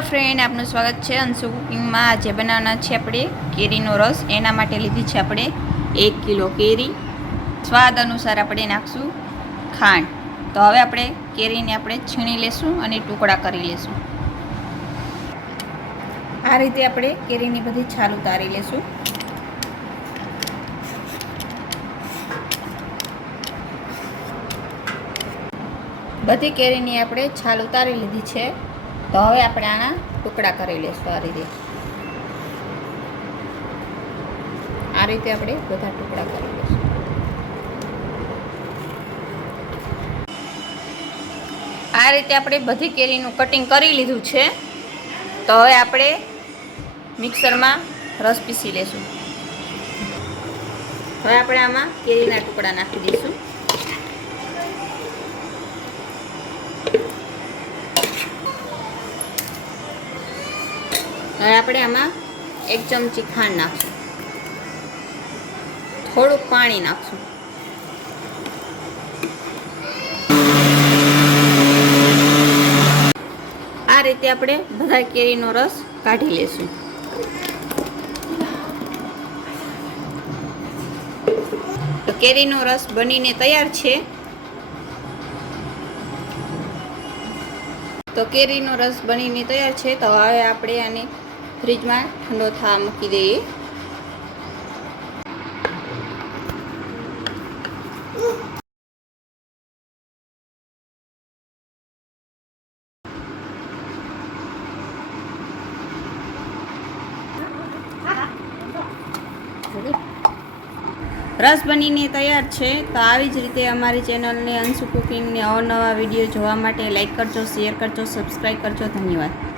Friend આપનું સ્વાગત છે અંશુ કુકિંગમાં. આજે બનાવવાના છે આપણે કેરીનો રસ. એના માટે લીધી છે આપણે એક કિલો કેરી. સ્વાદ અનુસાર આપણે નાખશું ખાંડ. તો હવે આપણે કેરીને આપણે છીણી લેશું અને ટુકડા કરી લેશું. આ રીતે આપણે કેરીની બધી છાલ ઉતારી લેશું. બધી કેરીની આપણે છાલ ઉતારી લીધી છે. તો હવે આપણે આના ટુકડા કરી લઈશું આ રીતે. આ રીતે આપણે બધા ટુકડા કરી લઈશું આ રીતે આપણે બધી કેરીનું કટિંગ કરી લીધું છે. તો હવે આપણે મિક્સરમાં રસ પીસી લેશું. હવે આપણે આમાં કેરીના ટુકડા નાખી દઈશું. હવે આપણે આમાં એક ચમચી ખાંડ નાખશું. થોડુંક પાણી નાખશું. આ રીતે આપણે બધા કેરીનો રસ કાઢી લેશું. તો કેરીનો રસ બનીને તૈયાર છે. તો કેરીનો રસ બનીને તૈયાર છે. તો હવે આપણે આને ફ્રીજમાં ઠંડો થવા મૂકી દઈએ. રસ બનીને તૈયાર છે. તો આવી જ રીતે અમારી ચેનલને અંશુ કુકિંગને અવનવા વીડિયો જોવા માટે લાઈક કરજો શેર કરજો સબસ્ક્રાઈબ કરજો. ધન્યવાદ.